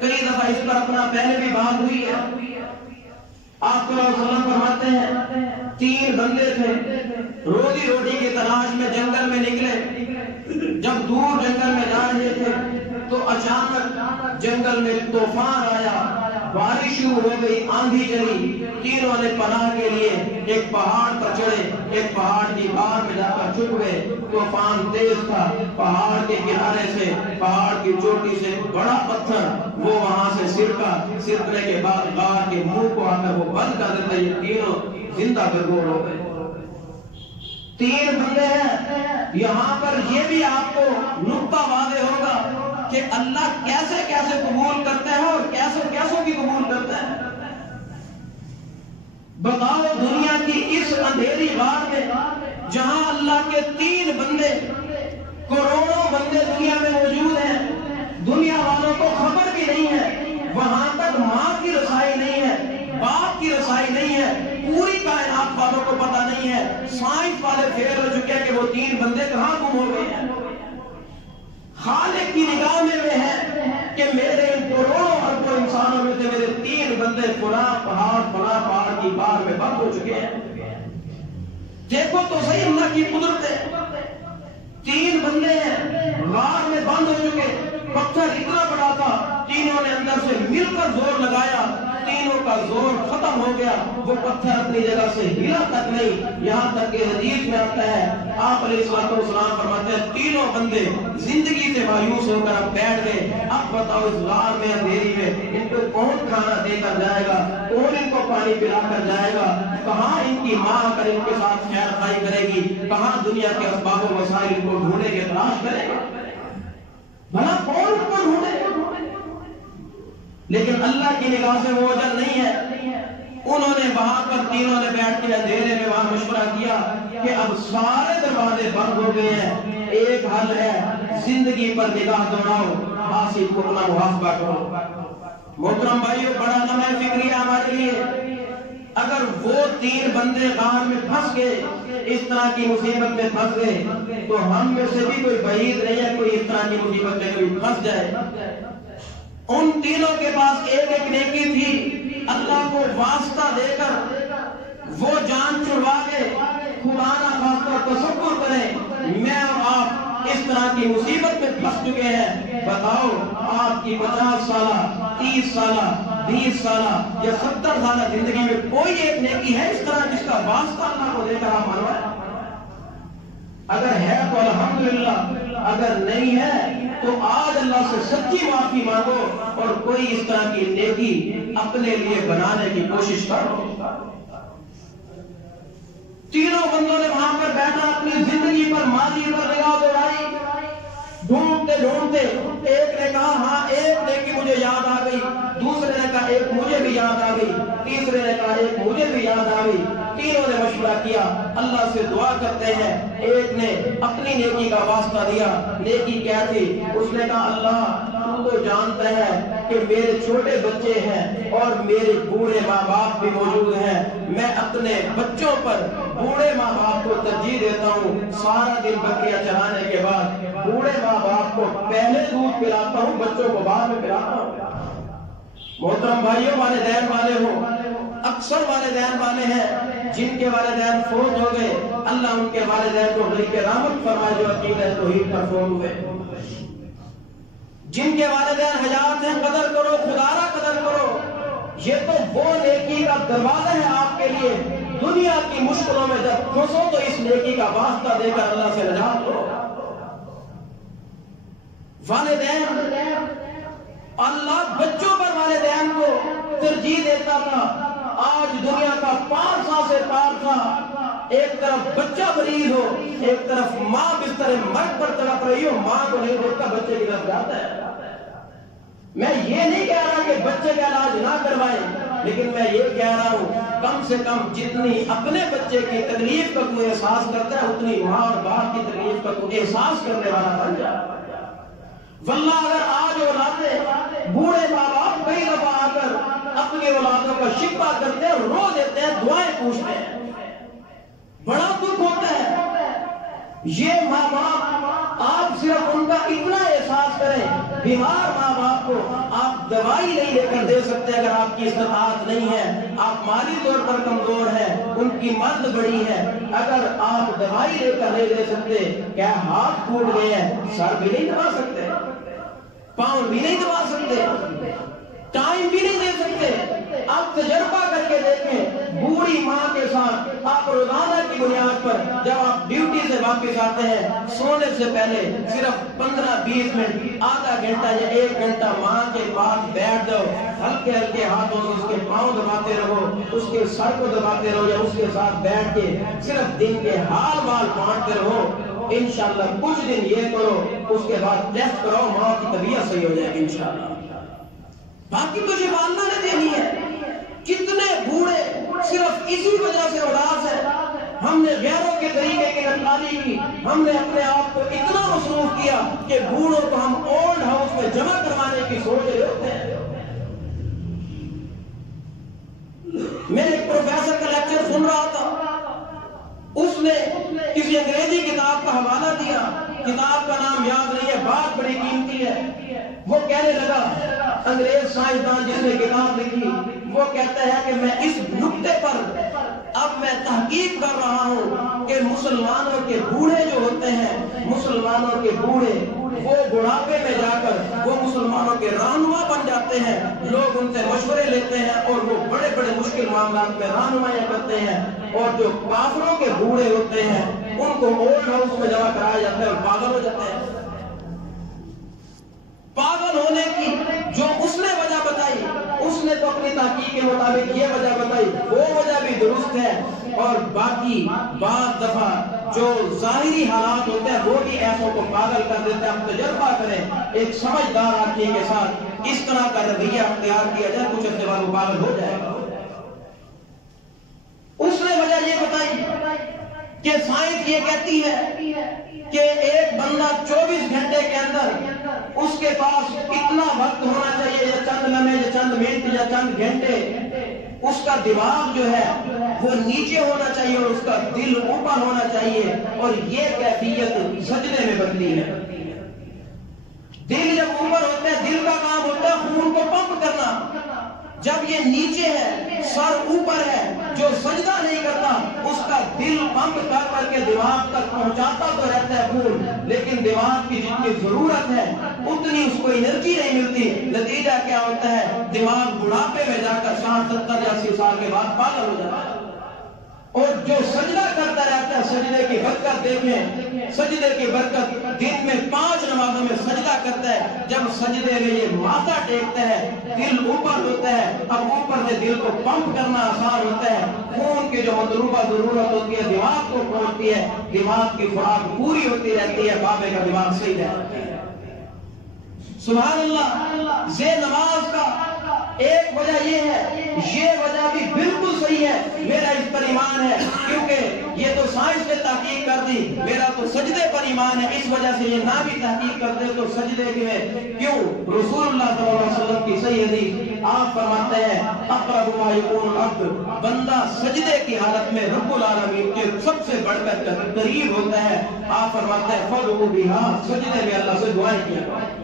کئی دفعہ اس پر اپنا پہلے بھی بات ہوئی ہے۔ آپ صلی اللہ علیہ وسلم فرماتے ہیں 3 بندے تھے، روزی روٹی کی تلاش میں جنگل میں نکلے، جب دور جنگل میں جا رہے تھے تو اچانک جنگل میں طوفان آیا، بارش شروع ہو گئی، آندھی چلی، تینوں نے پناہ کے لیے ایک پہاڑ پر چڑھے، ایک پہاڑ کی غار میں جا کر چھپ گئے، طوفان تیز تھا، پہاڑ کے کنارے سے، پہاڑ کی چوٹی سے بڑا پتھر وہ وہاں سے سرکنے کے بعد غار کے منہ کو آ کر وہ بند کر دیتے، یہ تینوں زندہ گرگور ہو گئے۔ 3 بندے ہیں، یہاں پر یہ بھی آپ کو نقطہ واضح ہوگا کہ اللہ کیسے کیسے قبول کرتا ہے اور کیسوں کی قبول کرتا ہے۔ بتاؤ دنیا کی اس اندھیری غار میں جہاں اللہ کے 3 بندے، کروڑوں بندے دنیا میں موجود ہیں، دنیا والوں کو خبر بھی نہیں ہے، وہاں تک ماں کی رسائی نہیں ہے، باپ کی رسائی نہیں ہے، پوری کائنات والوں کو پتہ نہیں ہے، سائنس والے فیل ہو چکے ہیں کہ وہ 3 بندے کہاں گم ہو گئے ہیں۔ خالق کی نگاہ میں ہے کہ میرے ان کروڑوں اربوں دیکھو انسانوں میں سے میرے 3 بندے فلاں پہاڑ کی پار میں بند ہو چکے ہیں. دیکھو تو صحیح اللہ کی قدرت ہے. 3 بندے ہیں غار میں بند ہو چکے. پتھر اتنا بڑا تھا, تینوں نے اندر سے مل کر زور لگایا, تینوں کا زور ختم ہو گیا. وہ پتھر اپنی جگہ سے ہلا تک نہیں. یہاں تک کہ حدیث میں آتا ہے آپ علیہ الصلوۃ والسلام فرماتے ہیں تینوں بندے زندگی سے مایوس ہو کر اب بیٹھ گئے. اب بتاؤ اس غار میں اندھیری میں ان کو کون کھانا دے کر جائے گا, کون ان کو پانی پلا کر جائے گا, کہاں ان کی ماں اگر ان کے ساتھ خیر خائی کرے گی, کہاں دنیا کے اسباب و وسائل ان کو ڈھونڈے گے, تلاش کرے گا, بھلا کون ان کو ڈھونڈے گا. لیکن اللہ کی نگاہ سے وہ اجل نہیں ہے. انہوں نے وہاں پر تینوں نے بیٹھ کے اندھیرے میں وہاں مشورہ کیا کہ اب سارے دروازے بند ہو گئے ہیں, ایک حل ہے زندگی پر نگاہ دوڑاؤ, حاصل کو اپنا محاسبہ کرو. محترم بھائیو, بڑا لمحہ فکریہ ہمارے لیے. اگر وہ 3 بندے غار میں پھنس گئے, اس طرح کی مصیبت میں پھنس گئے, تو ہم میں سے بھی کوئی بعید نہیں ہے کوئی اس طرح کی مصیبت میں کوئی پھنس جائے. ان تینوں کے پاس ایک نیکی تھی, اللہ کو واسطہ دے کر وہ جان چھڑوا کے خدا نہ خواستہ تصور کریں میں اور آپ اس طرح کی مصیبت میں پھنس چکے ہیں. بتاؤ آپ کی 50 سالہ 30 سالہ 20 سالہ یا 70 سالہ زندگی میں کوئی ایک نیکی ہے اس طرح جس کا واسطہ اللہ کو دے کر آپ منوائیں؟ اگر ہے تو الحمدللہ, اگر نہیں ہے تو آج اللہ سے سچی معافی مانگو اور کوئی اس طرح کی نیکی اپنے لیے بنانے کی کوشش کرو. تینوں بندوں نے وہاں پر بیٹھا اپنی زندگی پر ماضی پر نگاہ دوڑائی, ڈھونڈتے ڈھونڈتے ایک نے کہا ہاں ایک نیکی مجھے یاد آ گئی, دوسرے نے کہا ایک مجھے بھی یاد آ گئی, تیسرے نے کہا ایک مجھے بھی یاد آ گئی. تینوں نے مشورہ کیا, اللہ سے دعا کرتے ہیں. ایک نے اپنی نیکی کا واسطہ دیا. نیکی کیا تھی؟ اس نے کہا اللہ تو جانتا ہے کہ میرے چھوٹے بچے ہیں اور میرے بوڑھے ماں باپ بھی موجود ہیں. میں اپنے بچوں پر بوڑھے ماں باپ کو ترجیح دیتا ہوں. سارا دن بکریاں چرانے کے بعد بوڑھے ماں باپ کو پہلے دودھ پلاتا ہوں, بچوں کو بعد میں پلاتا ہوں. محترم بھائیوں, والدین والے ہوں, اکثر والدین والے ہیں جن کے والدین فوت ہو گئے, اللہ ان کے والدین کو غریق رحمت فرمائے جو عقیدہ توحید پر فوت ہوئے. جن کے والدین حیات ہیں قدر کرو, خدا را قدر کرو. یہ تو وہ نیکی کا دروازہ ہے آپ کے لیے. دنیا کی مشکلوں میں جب پھنسو تو اس نیکی کا واسطہ دے کر اللہ سے نجات لو. والدین, اللہ بچوں پر والدین کو ترجیح دیتا تھا. آج دنیا کا پارسا سے پارسا, ایک طرف بچہ مریض ہو, ایک طرف ماں بستر مرگ پر تڑپ رہی ہو, ماں کو نہیں دیکھتا بچے کی طرف جاتا ہے. میں یہ نہیں کہہ رہا کہ بچے کا علاج نہ کروائیں, لیکن میں یہ کہہ رہا ہوں کم سے کم جتنی اپنے بچے کی تکلیف کا تو احساس کرتا ہے اتنی ماں اور باپ کی تکلیف کا تو احساس کرنے والا بن جائے. واللہ اگر آج اولادیں بوڑھے ماں باپ کئی دفعہ آ کر اپنی اولادوں کا شکوہ کرتے ہیں, رو دیتے ہیں, دعائیں پوچھتے ہیں, بڑا دکھ ہوتا ہے. یہ ماں باپ آپ صرف ان کا اتنا احساس کریں, بیمار ماں باپ کو آپ دوائی نہیں لے کر دے سکتے اگر آپ کی استطاعت نہیں ہے, آپ مالی طور پر کمزور ہیں, ان کی مرض بڑی ہے, اگر آپ دوائی لے کر نہیں دے سکتے, کیا ہاتھ ٹوٹ گئے ہیں سر بھی نہیں دبا سکتے, پاؤں بھی نہیں دبا سکتے, ٹائم بھی نہیں دے سکتے. آپ تجربہ کر کے دیکھیں, بوڑھی ماں کے ساتھ آپ روزانہ کی بنیاد پر جب آپ ڈیوٹی سے واپس آتے ہیں, سونے سے پہلے صرف 15-20 منٹ, آدھا گھنٹہ یا 1 گھنٹہ ماں کے پاس بیٹھ جاؤ, ہلکے ہلکے ہاتھوں سے اس کے پاؤں دباتے رہو, اس کے سر کو دباتے رہو, یا اس کے ساتھ بیٹھ کے صرف دن کے حال وال بانٹتے رہو. انشاءاللہ کچھ دن یہ کرو, اس کے بعد ٹیسٹ کرو, ماں کی طبیعت صحیح ہو جائے گی انشاءاللہ. باقی تو شفا اللہ نے دینی ہے. کتنے بوڑھے صرف اسی وجہ سے اداس ہے, ہم نے غیروں کے طریقے کی نقالی کی, ہم نے اپنے آپ کو اتنا مصروف کیا کہ بوڑھوں کو ہم اولڈ ہاؤس میں جمع کروانے کی سوچ رہے ہوتے ہیں. میں ایک پروفیسر کا لیکچر سن رہا تھا, اس نے کسی انگریزی کتاب کا حوالہ دیا, کتاب کا نام یاد نہیں ہے, بات بڑی قیمتی ہے. وہ کہنے لگا انگریز سائنسدان جس نے کتاب لکھی وہ کہتا ہے کہ میں اس نقطے پر اب میں تحقیق کر رہا ہوں کہ مسلمانوں کے بوڑھے جو ہوتے ہیں، مسلمانوں کے بوڑھے وہ بڑھاپے میں جا کر وہ مسلمانوں کے رہنما بن جاتے ہیں، لوگ ان سے مشورے لیتے ہیں اور وہ بڑے بڑے مشکل معاملات میں رہنمائیاں کرتے ہیں، اور جو کافروں کے بوڑھے ہوتے ہیں ان کو اولڈ ہاؤس میں جمع کرایا جاتا ہے اور پاگل ہو جاتے ہیں۔ پاگل ہونے کی جو اس نے وجہ بتائی، اس نے تو اپنی تحقیق کے مطابق یہ وجہ بتائی، وہ وجہ بھی درست ہے، اور باقی بعض دفعہ جو ظاہری حالات ہوتے ہیں وہ بھی ایسوں کو پاگل کر دیتے ہیں۔ آپ تجربہ کریں ایک سمجھدار آدمی کے ساتھ اس طرح کا رویہ اختیار کیا جائے، کچھ عرصے بعد وہ پاگل ہو جائے گا۔ اس نے وجہ یہ بتائی کہ سائنس یہ کہتی ہے کہ ایک بندہ 24 گھنٹے کے اندر اس کے پاس اتنا وقت ہونا چاہیے، یا چند لمحے یا چند منٹ یا چند گھنٹے، اس کا دماغ جو ہے وہ نیچے ہونا چاہیے اور اس کا دل اوپر ہونا چاہیے، اور یہ کیفیت سجدے میں بدلی ہے۔ دل جب اوپر ہوتا ہے، دل کا کام ہوتا ہے خون کو پمپ کرنا، جب یہ نیچے ہے، سر اوپر ہے، جو سجدہ نہیں کرتا اس کا دل پمپ کر کر کے دماغ تک پہنچاتا تو رہتا ہے خون، لیکن دماغ کی جتنی ضرورت ہے اتنی اس کو انرجی نہیں ملتی۔ نتیجہ کیا ہوتا ہے؟ دماغ بڑھاپے میں جا کر 60 70 80 سال کے بعد پاگل ہو جاتا ہے۔ اور جو سجدہ کرتا رہتا ہے، سجدے کی برکت دیکھیں، سجدے کی برکت، دن میں 5 نمازوں میں سجدہ کرتا ہے، جب سجدے میں یہ ماتھا ٹیکتا ہے، دل اوپر ہوتا ہے، اب اوپر سے دل کو پمپ کرنا آسان ہوتا ہے، خون کی جو مطلوبہ ضرورت ہوتی ہے دماغ کو پہنچتی ہے، دماغ کی خوراک پوری ہوتی رہتی ہے، بابے کا دماغ صحیح رہتا ہے۔ سبحان اللہ۔ یہ نماز کا ایک وجہ یہ ہے، یہ وجہ بھی بالکل صحیح ہے، میرا اس پر ایمان ہے، کیونکہ یہ تو سائنس نے تحقیق کر دی، میرا تو سجدے پر ایمان ہے، اس وجہ سے یہ نہ بھی تحقیق کرتے تو سجدے کے کیوں؟ رسول اللہ صلی اللہ علیہ وسلم کی صحیح حدیث آپ فرماتے ہیں اقرب ما یکون العبد، بندہ سجدے کی حالت میں رب العالمین کے سب سے بڑھ کر قریب ہوتا ہے۔ آپ فرماتے ہیں فدعوا بہا، سجدے میں اللہ سے دعائیں کیا کرو۔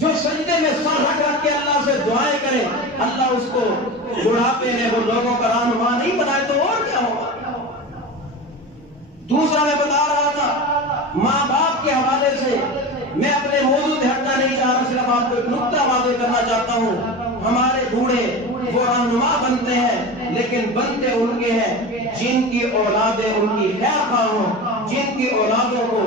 جو سجدے میں سر رکھ رکھ کے اللہ سے دعائیں کرے، اللہ اس کو بڑھاپے میں وہ لوگوں کا رہنما نہیں بنائے تو اور کیا ہوگا۔ دوسرا میں بتا رہا تھا ماں باپ کے حوالے سے، میں اپنے موضوع سے ہٹنا نہیں چاہ رہا، صرف آپ کو ایک نقطہ واضح کرنا چاہتا ہوں۔ ہمارے بوڑھے وہ رہنما بنتے ہیں، لیکن بنتے ان کے ہیں جن کی اولادیں ان کی خیر خواہ ہوں، جن کی اولادوں کو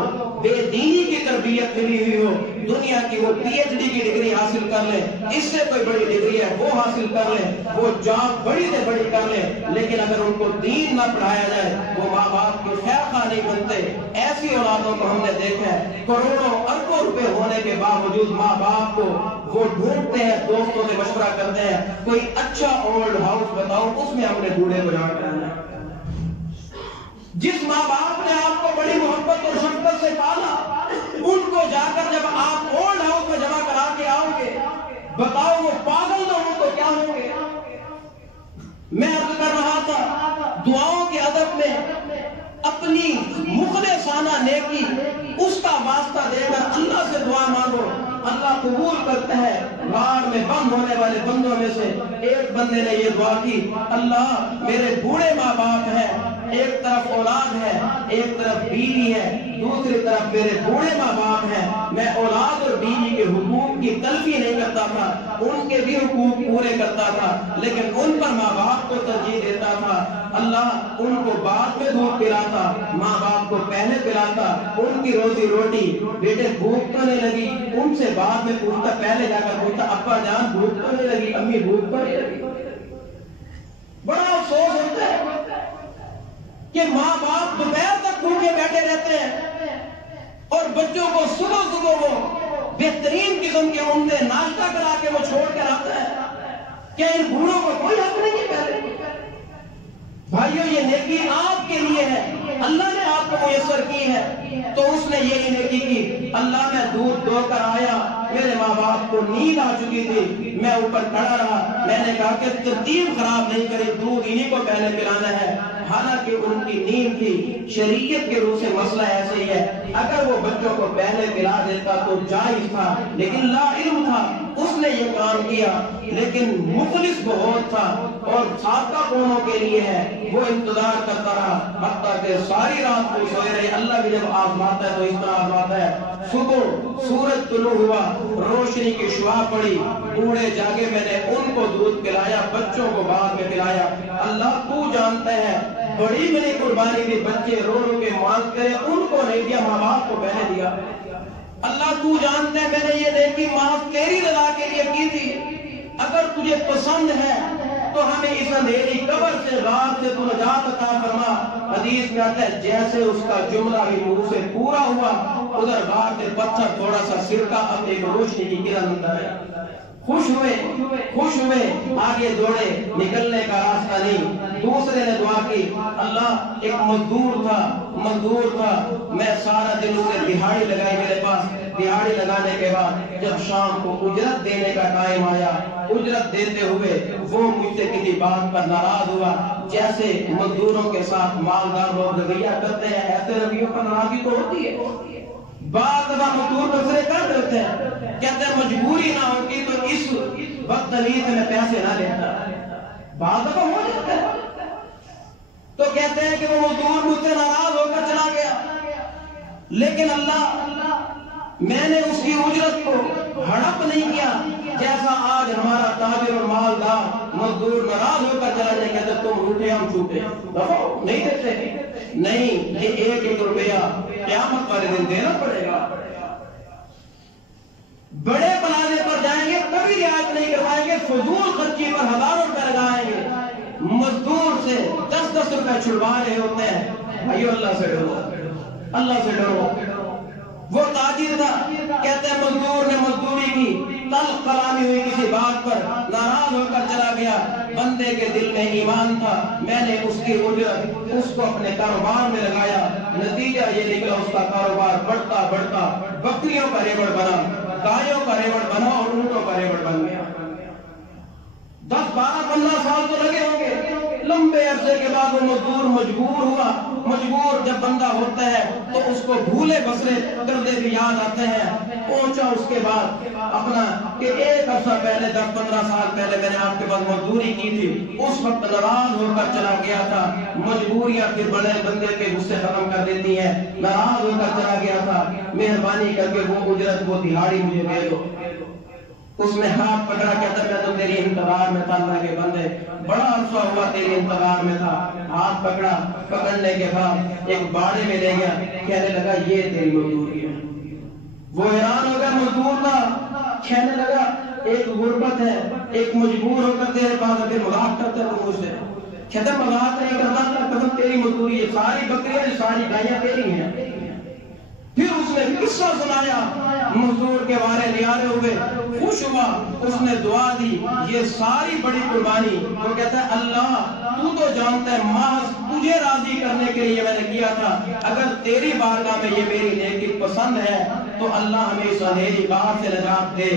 بے دینی کی تربیت ملی ہوئی ہو، دنیا کی وہ پی ایچ ڈی کی ڈگری حاصل کر لیں، اس سے کوئی بڑی ڈگری ہے وہ حاصل کر لیں، وہ جاب بڑی سے بڑی کر لیں، لیکن اگر ان کو دین نہ پڑھایا جائے وہ ماں باپ کے خیر خواہ نہیں بنتے۔ ایسی اولادوں کو ہم نے دیکھا ہے، کروڑوں اربوں روپے ہونے کے باوجود ماں باپ کو وہ ڈھونڈتے ہیں، دوستوں سے مشورہ کرتے ہیں کوئی اچھا اولڈ ہاؤس بتاؤ اس میں ہم نے بوڑھے کو جمع کرانا ہے۔ جس ماں باپ نے آپ کو بڑی محبت اور شفقت سے پالا، ان کو جا کر جب آپ اولڈ ہاؤس میں جمع کرا کے آؤ گے، بتاؤ وہ پاگل نہ ہو تو کیا ہوں گے۔ میں عرض کر رہا تھا دعاؤں کے ادب میں اپنی مخلصانہ نیکی اس کا واسطہ دے کر اللہ سے دعا مانگو، اللہ قبول کرتا ہے۔ غار میں بند ہونے والے بندوں میں سے ایک بندے نے یہ دعا کی، اللہ میرے بوڑھے ماں باپ ہیں، ایک طرف اولاد ہے، ایک طرف بیوی ہے، دوسری طرف میرے بوڑھے ماں باپ ہیں، میں اولاد اور بیوی کے حقوق کی تلفی نہیں کرتا تھا، ان کے بھی حقوق پورے کرتا تھا، لیکن ان پر ماں باپ کو ترجیح دیتا تھا۔ اللہ ان کو بعد میں دودھ پلاتا، ماں باپ کو پہلے پلاتا، ان کی روزی روٹی، بیٹے بھوک تو نہیں لگی، ان سے بعد میں پوچھتا، پہلے جا کر پوچھتا ابا جان بھوک تو نہیں لگی، امی بھوک تو نہیں لگی۔ بڑا افسوس ہوتا ہے کہ ماں باپ دوپہر تک بھوکے بیٹھے رہتے ہیں اور بچوں کو صبح صبح وہ بہترین قسم کے عمدے ناشتہ کرا کے وہ چھوڑ کر آتا ہے۔ کیا ان بوڑھوں کو کوئی حق نہیں ہے؟ پہلے بھائیوں یہ نیکی آپ کے لیے ہے، اللہ نے آپ کو میسر کی ہے تو اس نے یہی نیکی کی۔ اللہ میں دودھ دو کر آیا، میرے ماں باپ کو نیند آ چکی تھی، میں اوپر کھڑا رہا، میں نے کہا کہ ترتیب خراب نہیں کری، دودھ انہی کو پہلے پلانا ہے، حالانکہ ان کی نیند تھی۔ شریعت کے روح سے مسئلہ ایسے ہی ہے، اگر وہ بچوں کو پہلے پلا دیتا تو جائز تھا، لیکن لا علم تھا، اس نے یہ کام کیا، لیکن مخلص بہت تھا اور صادقہ قوموں کے لیے ہے، وہ انتظار کرتا رہا حتیٰ کہ ساری رات کو سوئے رہے۔ اللہ بھی جب آزماتا ہے تو اس طرح آزماتا ہے۔ صبح سورج طلوع ہوا، روشنی کی شعاع پڑی، بوڑھے جاگے، میں نے ان کو دودھ پلایا، بچوں کو بعد میں پلایا۔ اللہ تو جانتا ہے بڑی بڑی قربانی دی، بچے رو رو کے مانگتے ہیں، ان کو نہیں دیا، ماں باپ کو میں نے دیا۔ اللہ تو جانتا ہے میں نے یہ نیکی معاف تیری رضا کے لیے کی تھی، اگر تجھے پسند ہے تو ہمیں اس اندھیری قبر سے، غار سے تو نجات عطا فرما۔ حدیث میں آتا ہے جیسے اس کا جملہ ہی منہ سے پورا ہوا، ادھر غار سے پتھر تھوڑا سا سرکہ اب ایک روشنی کی کرن اندر ہے۔ خوش ہوئے، آگے دوڑے، نکلنے کا راستہ نہیں۔ دوسرے نے دعا کی، اللہ ایک مزدور تھا، میں سارا دن اسے دہاڑی لگائی، میرے پاس دہاڑی لگانے کے بعد جب شام کو اجرت دینے کا ٹائم آیا، اجرت دیتے ہوئے وہ مجھ سے کسی بات پر ناراض ہوا۔ جیسے مزدوروں کے ساتھ مالدار لوگ رویہ کرتے ہیں، ایسے رویوں پر ناراضگی تو ہوتی ہے۔ بعض دفعہ مزدور دوسرے کر دیتے ہیں، کہتے ہیں مجبوری نہ ہوتی تو اس وقت میں پیسے نہ لیتا۔ بعض دفعہ ہو جاتا ہے تو کہتے ہیں کہ وہ مزدور مجھ سے ناراض ہو کر چلا گیا، لیکن اللہ میں نے اس کی اجرت کو ہڑپ نہیں کیا۔ جیسا آج ہمارا تاجر اور مالدار مزدور ناراض ہو کر چلا جائے، کہتے تم روٹے ہم چھوٹے، نہیں دیتے، نہیں، یہ ایک روپیہ قیامت والے دن دینا پڑے گا۔ بڑے پلازے پر جائیں گے کبھی رعایت نہیں کروائیں گے، فضول خرچی پر ہزاروں روپے لگائیں گے، مزدور سے 10-10 روپے چھڑوا رہے ہوتے ہیں۔ بھائیو اللہ سے ڈرو، اللہ سے ڈرو۔ وہ تاجر تھا، کہتے ہیں مزدور نے مزدوری کی، تلخ کلامی ہوئی کسی بات پر، ناراض ہو کر چلا گیا۔ بندے کے دل میں ایمان تھا، میں نے اس کی اجرت اس کو اپنے کاروبار میں لگایا، نتیجہ یہ نکلا اس کا کاروبار بڑھتا بڑھتا بکریوں کا ریوڑ بنا، گایوں کا ریوڑ بنا اور اونٹوں کا ریوڑ بن گیا۔ 10-12-15 سال تو لگے ہوں گے۔ لمبے عرصے کے بعد وہ مزدور مجبور ہوا۔ مجبور جب بندہ ہوتا ہے تو اس کو بھولے بسرے قرضے بھی یاد آتے ہیں۔ پہنچا اس کے بعد اپنا کہ ایک عرصہ پہلے 10-15 سال پہلے میں نے آپ کے پاس مزدوری کی تھی، اس وقت ناراض ہو کر چلا گیا تھا۔ مجبوریاں پھر بڑے بندے کے غصے ختم کر دیتی ہیں۔ ناراض ہو کر چلا گیا تھا، مہربانی کر کے وہ اجرت، وہ دہاڑی مجھے دے دو۔ اس نے ہاتھ پکڑا، کہتا میں تو تیری انتظار میں تھا، اللہ کے بندے بڑا عرصہ ہوا تیری انتظار میں تھا۔ ہاتھ پکڑا، پکڑنے کے بعد ایک باڑے میں لے گیا، کہنے لگا یہ تیری مزدوری ہے۔ وہ حیران ہو گیا، مزدور تھا، کہنے لگا ایک غربت ہے، ایک مجبور ہو کر تیرے پاس ابھی مذاق کرتا ہے مجھ سے۔ کہتا مذاق نہیں کرتا، اللہ قسم تیری مزدوری ہے، ساری بکریاں ساری گائیاں تیری ہیں۔ پھر اس نے قصہ سنایا مزدور کے بارے نیارے ہوئے، خوش ہوا، اس نے دعا دی، یہ ساری بڑی قربانی، وہ کہتا ہے اللہ تو جانتا ہے محض تجھے راضی کرنے کے لیے میں نے کیا تھا، اگر تیری بارگاہ میں یہ میری نیکی پسند ہے تو اللہ ہمیں اس اندھیری غار سے نجات دے۔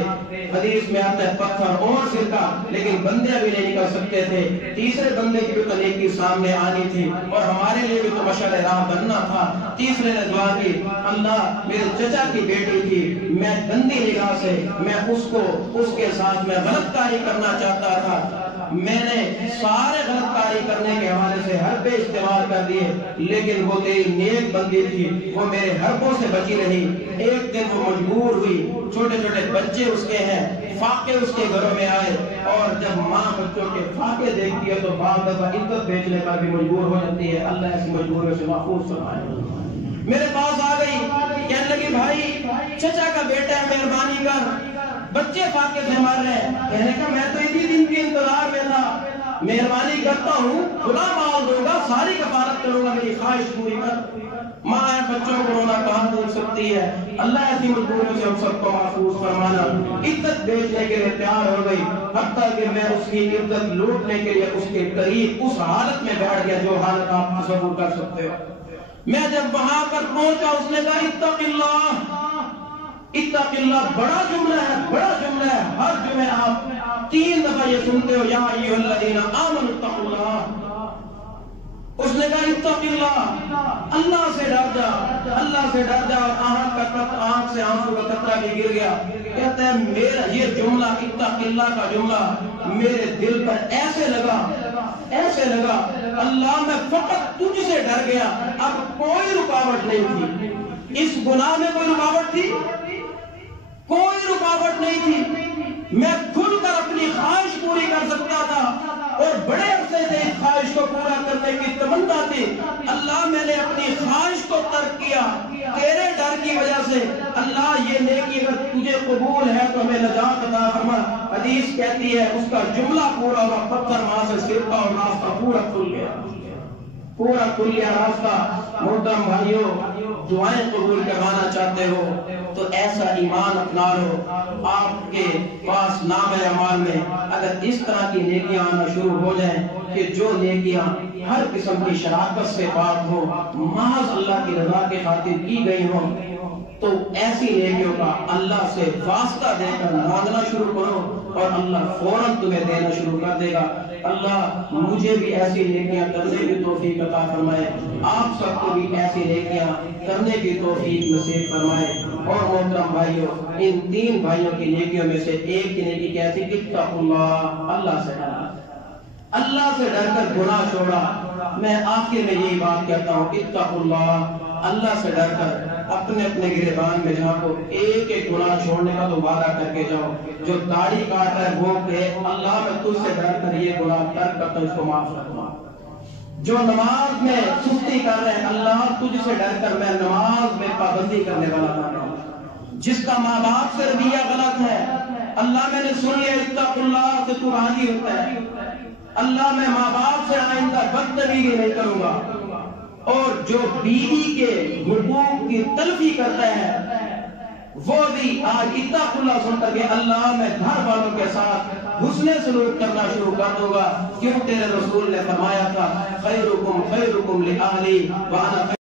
حدیث میں آتا ہے پتھر اور سرکہ، لیکن بندے بھی نہیں نکل سکتے تھے، تیسرے بندے کی بھی نیکی سامنے آنی تھی اور ہمارے لیے بھی تو مشعل راہ بننا تھا۔ تیسرے نے دعا کی، اللہ میرے چچا کی بیٹی تھی، میں گندی نگاہ سے میں اس کے ساتھ میں غلط کاری کرنا چاہتا تھا، میں نے سارے غلط کاری کرنے کے حوالے سے حربے استعمال کر دیے، لیکن وہ تیری نیک بندی تھی، وہ میرے حربوں سے بچی رہی۔ ایک دن وہ مجبور ہوئی، چھوٹے چھوٹے بچے اس کے ہیں، فاقے اس کے گھروں میں آئے، اور جب ماں بچوں کے فاقے دیکھتی ہے تو بعض دفعہ عزت بیچنے پر بھی مجبور ہو جاتی ہے۔ اللہ ایسی مجبوریوں سے محفوظ فرمائے۔ میرے پاس آ گئی، کہنے لگی بھائی چچا کا بیٹا ہے، مہربانی کر، بچے فاقے سے مر رہے ہیں۔ کہنے کا میں تو اسی دن کے انتظار میں تھا، مہربانی کرتا ہوں کھلا مال دوں گا، ساری کفارت کروں گا، میری خواہش پوری کر۔ ماں ہے، بچوں کو رونا کہاں دور سکتی ہے۔ اللہ ایسی مجبوریوں سے ہم سب کو محفوظ فرمانا۔ عزت بیچنے کے لیے تیار ہو گئی، حتیٰ کہ میں اس کی عزت لوٹنے کے لیے اس کے قریب اس حالت میں بیٹھ گیا جو حالت آپ تصور کر سکتے ہو۔ میں جب وہاں پر پہنچا، اس نے کہا اتق اللہ، اتق اللہ بڑا جملہ ہے، بڑا جملہ ہے، ہر جمعے آپ 3 دفعہ یہ سنتے ہو، یا ایھا الذین آمنوا اتقوا اللہ۔ اس نے کہا اتق اللہ، اللہ سے ڈر جا، اللہ سے ڈر جا، اور آنکھ سے آنسو کا قطرہ بھی گر گیا۔ کہتا ہے میرا یہ جملہ اتق اللہ کا جملہ میرے دل پر ایسے لگا اللہ میں فقط تجھ سے ڈر گیا، اب کوئی رکاوٹ نہیں تھی، اس گناہ میں کوئی رکاوٹ تھی؟ کوئی رکاوٹ نہیں تھی، میں کھل کر اپنی خواہش پوری کر سکتا تھا، اور بڑے عرصے سے اس خواہش کو پورا کرنے کی تمنا تھی۔ اللہ میں نے اپنی خواہش کو ترک کیا تیرے ڈر کی وجہ سے۔ اللہ یہ نیکی اگر تجھے قبول ہے تو ہمیں نجات عطا فرما۔ حدیث کہتی ہے اس کا جملہ پورا ہوا، پتھر وہاں سے سرکا اور راستہ پورا کھل گیا راستہ۔ محترم بھائیوں، دعائیں قبول کروانا چاہتے ہو تو ایسا ایمان اپنا لو، آپ کے پاس نام اعمال میں اگر اس طرح کی نیکیاں آنا شروع ہو جائیں کہ جو نیکیاں ہر قسم کی شراکت سے پاک ہو، محض اللہ کی رضا کے خاطر کی گئی ہوں، تو ایسی نیکیوں کا اللہ سے واسطہ دے کر مانگنا شروع کرو اور اللہ فوراً تمہیں دینا شروع کر دے گا۔ اللہ مجھے بھی ایسی نیکیاں کرنے کی توفیق عطا فرمائے، آپ سب کو بھی ایسی نیکیاں کرنے کی توفیق نصیب فرمائے۔ اور محترم بھائیوں، ان تین بھائیوں کی نیکیوں میں سے ایک کی نیکی کیسی؟ اتقوا اللہ، اللہ سے ڈرنا، اللہ سے ڈر کر گناہ چھوڑا۔ میں آخر میں یہی بات کہتا ہوں، اتقوا اللہ، اللہ سے ڈر کر اپنے گریبان میں جھانکو، ایک ایک گناہ چھوڑنے کا تو وعدہ کر کے جاؤ۔ جو داڑھی کاٹ رہا ہے وہ کہ اللہ میں تجھ سے ڈر کر یہ گناہ ترک کرتا ہوں، اس کو معاف رکھنا۔ جو نماز میں سستی کر رہے ہیں، اللہ تجھ سے ڈر کر میں نماز میں پابندی کرنے والا بن رہا ہوں۔ جس کا ماں باپ سے رویہ غلط ہے، اللہ میں نے سن لیا اتقوا اللہ سے تو راضی ہوتا ہے، اللہ میں ماں باپ سے آئندہ بدتمیزی نہیں کروں گا۔ اور جو بیوی کے حقوق کی تلفی کرتا ہے وہ بھی آج اتقوا اللہ سن کر کے اللہ میں گھر والوں کے ساتھ حسن سلوک کرنا شروع کر دوں گا، کیوں تیرے رسول نے فرمایا تھا خیرکم خیرکم لأہلی وأنا